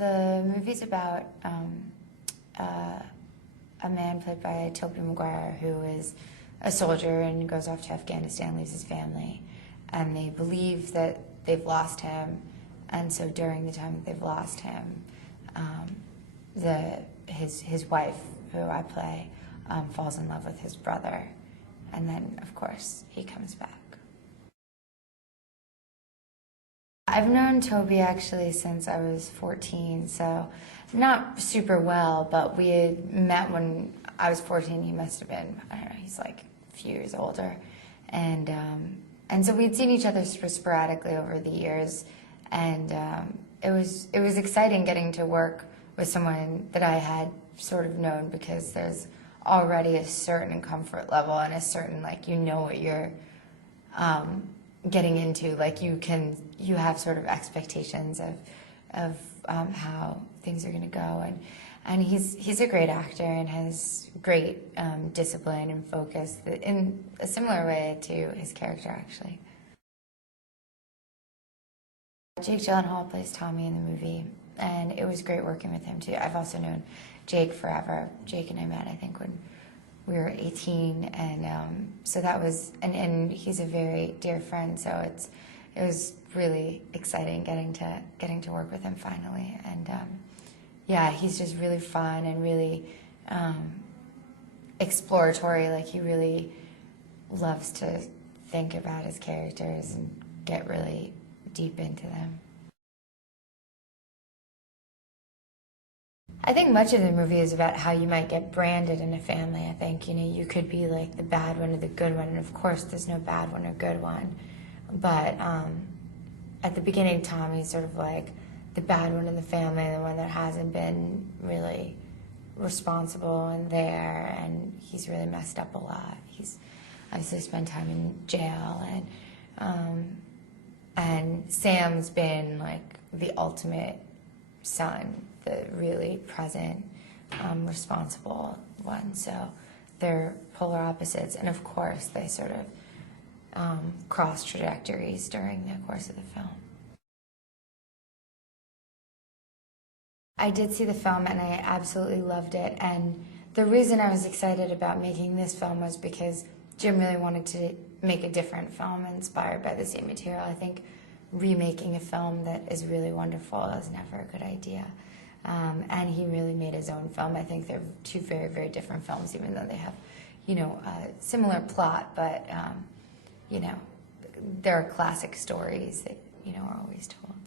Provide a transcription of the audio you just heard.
the movie's about a man played by Tobey Maguire who is a soldier and goes off to Afghanistan, leaves his family, and they believe that they've lost him, and so during the time that they've lost him, his wife, who I play, falls in love with his brother, and then, of course, he comes back. I've known Tobey actually since I was 14, so not super well, but we had met when I was 14. He must have been, I don't know, he's like a few years older. And so we'd seen each other sporadically over the years, and it was exciting getting to work with someone that I had sort of known, because there's already a certain comfort level and a certain, like, you know what you're getting into, like you have sort of expectations of how things are going to go, and he's a great actor and has great discipline and focus in a similar way to his character, actually. Jake Gyllenhaal plays Tommy in the movie, and it was great working with him too. I've also known Jake forever. Jake and I met, I think, when we were 18, and so that was, and he's a very dear friend, so it was really exciting getting to work with him finally, and yeah, he's just really fun and really exploratory. Like, he really loves to think about his characters and get really deep into them. I think much of the movie is about how you might get branded in a family. I think, you know, you could be like the bad one or the good one, and of course there's no bad one or good one. But at the beginning, Tommy's sort of like the bad one in the family, the one that hasn't been really responsible and there, and he's really messed up a lot. He's obviously spent time in jail, and Sam's been like the ultimate son, the really present, responsible one. So they're polar opposites, and of course they sort of cross trajectories during the course of the film. I did see the film and I absolutely loved it, and the reason I was excited about making this film was because Jim really wanted to make a different film inspired by the same material. I think remaking a film that is really wonderful is never a good idea. And he really made his own film. I think they're two very, very different films, even though they have, you know, a similar plot, but, you know, there are classic stories that, you know, are always told.